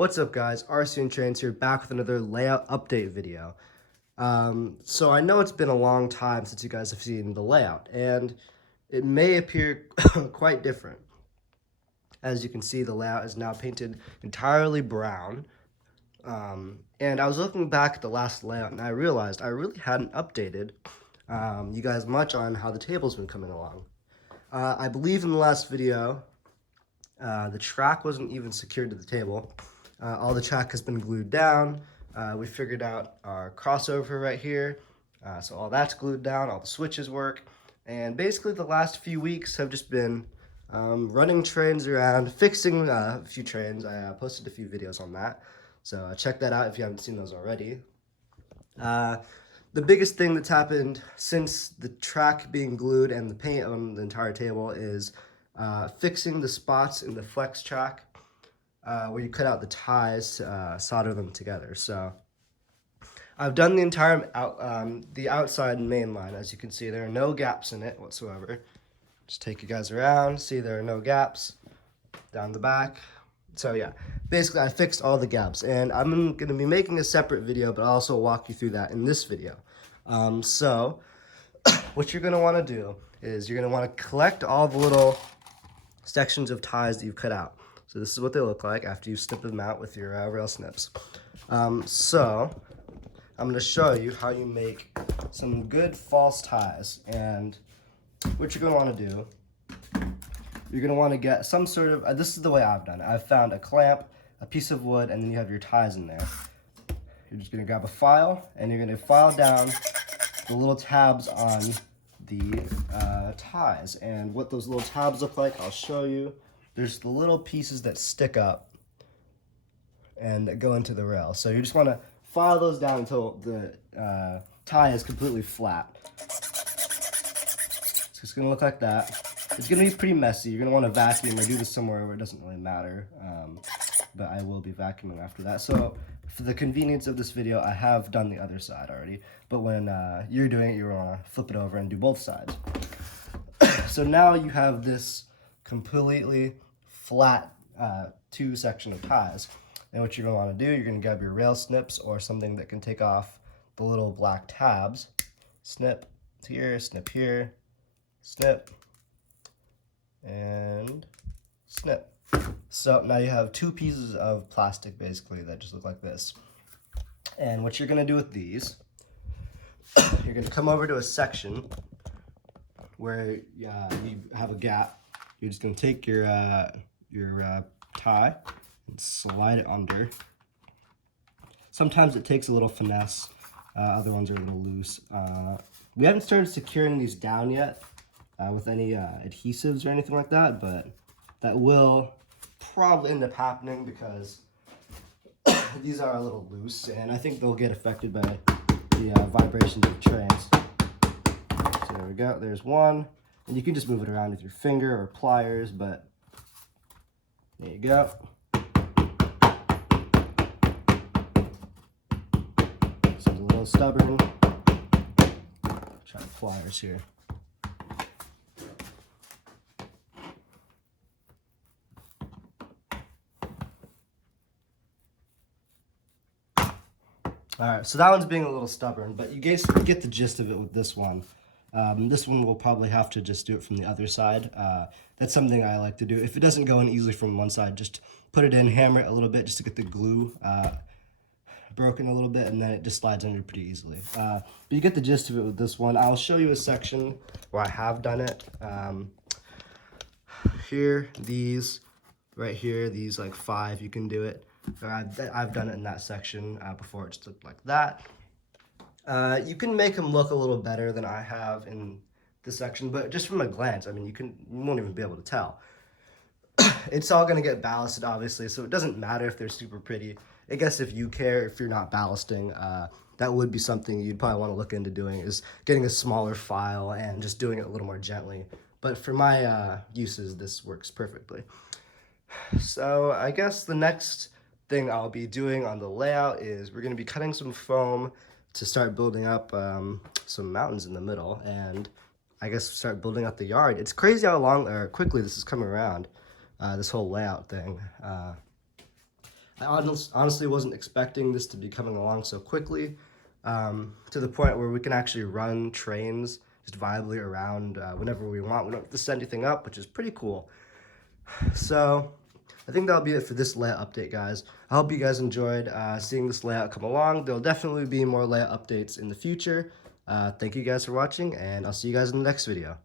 What's up guys, RC and Trains here, back with another layout update video. So I know it's been a long time since you guys have seen the layout, and it may appear quite different. As you can see, the layout is now painted entirely brown. And I was looking back at the last layout and I realized I really hadn't updated you guys much on how the table's been coming along. I believe in the last video, the track wasn't even secured to the table. All the track has been glued down. We figured out our crossover right here. So all that's glued down, all the switches work. And basically the last few weeks have just been running trains around, fixing a few trains. I posted a few videos on that. So check that out if you haven't seen those already. The biggest thing that's happened since the track being glued and the paint on the entire table is fixing the spots in the Flextrack where you cut out the ties to solder them together. So I've done the entire the outside main line. As you can see, there are no gaps in it whatsoever. Just take you guys around, see there are no gaps down the back. So yeah, basically I fixed all the gaps, and I'm going to be making a separate video, but I'll also walk you through that in this video. So what you're going to want to do is you're going to want to collect all the little sections of ties that you've cut out. So this is what they look like after you snip them out with your rail snips. So I'm going to show you how you make some good false ties, and what you're going to want to do, you're going to want to get some sort of, this is the way I've done it. I've found a clamp, a piece of wood, and then you have your ties in there. You're just going to grab a file, and you're going to file down the little tabs on the ties. And what those little tabs look like, I'll show you. There's the little pieces that stick up and that go into the rail. So you just want to file those down until the tie is completely flat. So it's going to look like that. It's going to be pretty messy. You're going to want to vacuum or do this somewhere where it doesn't really matter. But I will be vacuuming after that. So for the convenience of this video, I have done the other side already. But when you're doing it, you're going to flip it over and do both sides. So now you have this completely flat two-section of ties. And what you're going to want to do, you're going to grab your rail snips or something that can take off the little black tabs. Snip here, snip, and snip. So now you have two pieces of plastic basically that just look like this. And what you're going to do with these, you're going to come over to a section where you have a gap. You're just going to take your tie and slide it under. Sometimes it takes a little finesse. Other ones are a little loose. We haven't started securing these down yet with any adhesives or anything like that, but that will probably end up happening because these are a little loose, and I think they'll get affected by the vibrations of trains. So there we go, there's one, and you can just move it around with your finger or pliers, but there you go. This is a little stubborn. Try the pliers here. Alright, so that one's being a little stubborn, but you guys get the gist of it with this one. This one we'll probably have to just do it from the other side. That's something I like to do. If it doesn't go in easily from one side, just put it in, hammer it a little bit just to get the glue broken a little bit, and then it just slides under pretty easily. But you get the gist of it with this one. I'll show you a section where I have done it. Here, these, right here, these like 5, you can do it. I've done it in that section before. It just looked like that. You can make them look a little better than I have in this section, but just from a glance, I mean, you won't even be able to tell. It's all going to get ballasted, obviously, so it doesn't matter if they're super pretty. I guess if you care, if you're not ballasting, that would be something you'd probably want to look into doing, is getting a smaller file and just doing it a little more gently. But for my uses, this works perfectly. So I guess the next thing I'll be doing on the layout is we're going to be cutting some foam to start building up some mountains in the middle, and I guess start building up the yard. It's crazy how quickly this is coming around, this whole layout thing. I honestly wasn't expecting this to be coming along so quickly, to the point where we can actually run trains just viably around whenever we want. We don't have to set anything up, which is pretty cool. So I think that'll be it for this layout update, guys. I hope you guys enjoyed seeing this layout come along. There'll definitely be more layout updates in the future. Thank you guys for watching, and I'll see you guys in the next video.